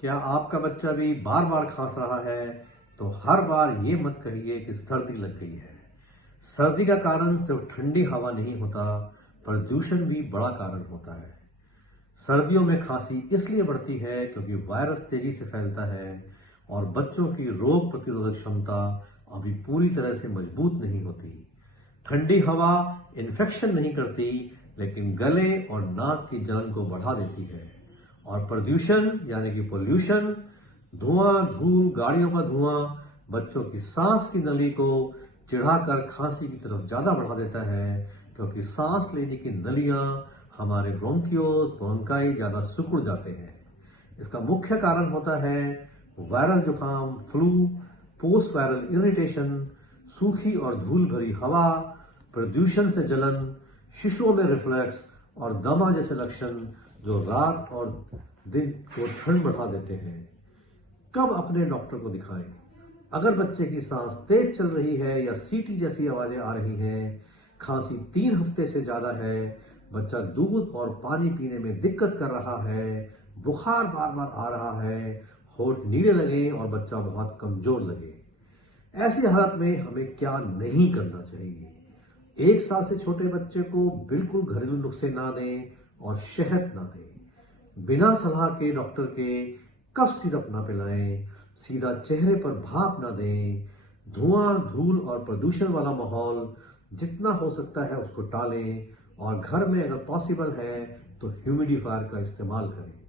क्या आपका बच्चा भी बार बार खांस रहा है तो हर बार ये मत कहिए कि सर्दी लग गई है। सर्दी का कारण सिर्फ ठंडी हवा नहीं होता, प्रदूषण भी बड़ा कारण होता है। सर्दियों में खांसी इसलिए बढ़ती है क्योंकि वायरस तेजी से फैलता है और बच्चों की रोग प्रतिरोधक क्षमता अभी पूरी तरह से मजबूत नहीं होती। ठंडी हवा इन्फेक्शन नहीं करती, लेकिन गले और नाक की जलन को बढ़ा देती है। और प्रदूषण यानी कि पोल्यूशन, धुआं, धूल, गाड़ियों का धुआं बच्चों की सांस की नली को चिढ़ाकर खांसी की तरफ ज्यादा बढ़ा देता है, क्योंकि सांस लेने की नलियां हमारे ब्रोंकियोस ब्रोंकाई ज्यादा सिकुड़ जाते हैं। इसका मुख्य कारण होता है वायरल जुकाम, फ्लू, पोस्ट वायरल इरिटेशन, सूखी और धूल भरी हवा, प्रदूषण से जलन, शिशुओं में रिफ्लक्स और दमा जैसे लक्षण जो रात और दिन को ठंड बढ़ा देते हैं। कब अपने डॉक्टर को दिखाएं? अगर बच्चे की सांस तेज चल रही है या सीटी जैसी आवाजें आ रही हैं, खांसी 3 हफ्ते से ज्यादा है, बच्चा दूध और पानी पीने में दिक्कत कर रहा है, बुखार बार बार आ रहा है, होंठ नीले लगे और बच्चा बहुत कमजोर लगे, ऐसी हालत में हमें क्या नहीं करना चाहिए? 1 साल से छोटे बच्चे को बिल्कुल घरेलू नुस्खे ना दें और शहद ना दें। बिना सलाह के डॉक्टर के कफ सिरप ना पिलाएं, सीधा चेहरे पर भाप ना दें, धुआं, धूल और प्रदूषण वाला माहौल जितना हो सकता है उसको टालें और घर में अगर पॉसिबल है तो ह्यूमिडिफायर का इस्तेमाल करें।